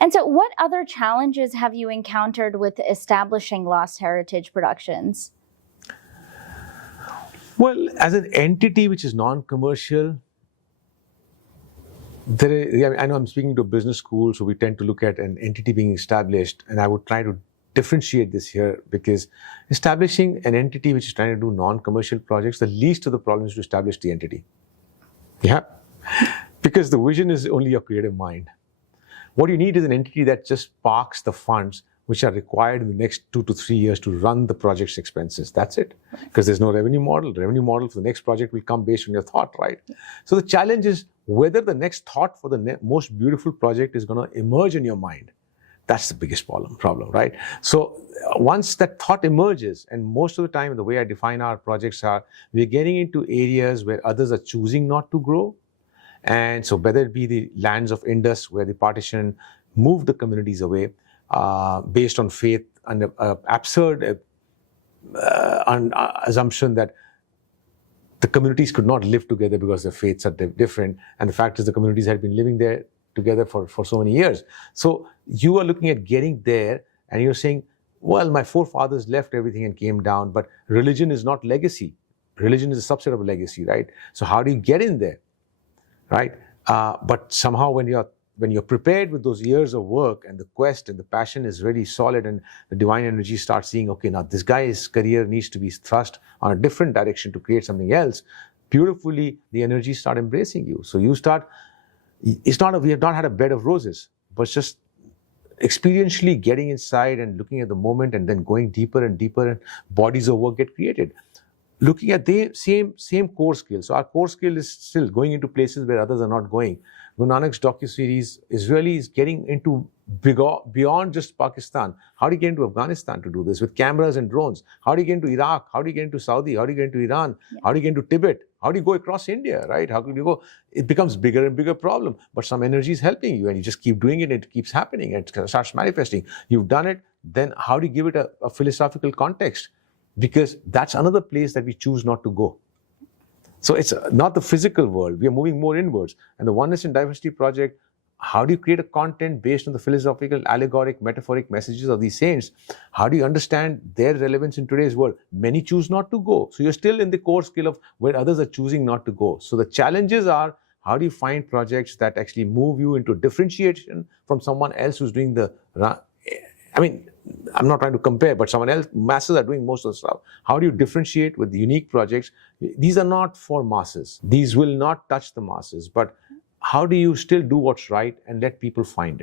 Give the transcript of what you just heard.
And so what other challenges have you encountered with establishing Lost Heritage Productions? Well, as an entity which is non-commercial, I know I'm speaking to a business school, so we tend to look at an entity being established, and I would try to differentiate this here, because establishing an entity which is trying to do non-commercial projects, the least of the problems is to establish the entity. Yeah, because the vision is only your creative mind. What you need is an entity that just parks the funds which are required in the next 2 to 3 years to run the project's expenses. That's it. Because there's no revenue model. The revenue model for the next project will come based on your thought, right? So the challenge is whether the next thought for the most beautiful project is going to emerge in your mind. That's the biggest problem, right? So once that thought emerges, and most of the time the way I define our projects are, we're getting into areas where others are choosing not to grow. And so whether it be the lands of Indus, where the partition moved the communities away based on faith and absurd assumption that the communities could not live together because their faiths are different. And the fact is the communities had been living there together for so many years. So you are looking at getting there and you're saying, well, my forefathers left everything and came down, but religion is not legacy. Religion is a subset of a legacy, right? So how do you get in there, right? But somehow when you're prepared with those years of work and the quest and the passion is really solid, and the divine energy starts seeing, okay, now this guy's career needs to be thrust on a different direction to create something else, beautifully the energies start embracing you. So you start, we have not had a bed of roses, but just experientially getting inside and looking at the moment and then going deeper and deeper, and bodies of work get created. Looking at the same core skill. So our core skill is still going into places where others are not going. Guru Nanak's docuseries is getting into beyond just Pakistan. How do you get into Afghanistan to do this with cameras and drones? How do you get into Iraq? How do you get into Saudi? How do you get into Iran? Yeah. How do you get into Tibet? How do you go across India, right? How could you go? It becomes bigger and bigger problem, but some energy is helping you and you just keep doing it. It keeps happening and it starts manifesting. You've done it. Then how do you give it a philosophical context? Because that's another place that we choose not to go. So it's not the physical world. We are moving more inwards. And the Oneness and Diversity Project, how do you create a content based on the philosophical, allegoric, metaphoric messages of these saints? How do you understand their relevance in today's world? Many choose not to go. So you're still in the core skill of where others are choosing not to go. So the challenges are, how do you find projects that actually move you into differentiation from someone else who's doing I'm not trying to compare, but someone else, masses are doing most of the stuff. How do you differentiate with unique projects? These are not for masses. These will not touch the masses, but how do you still do what's right and let people find it?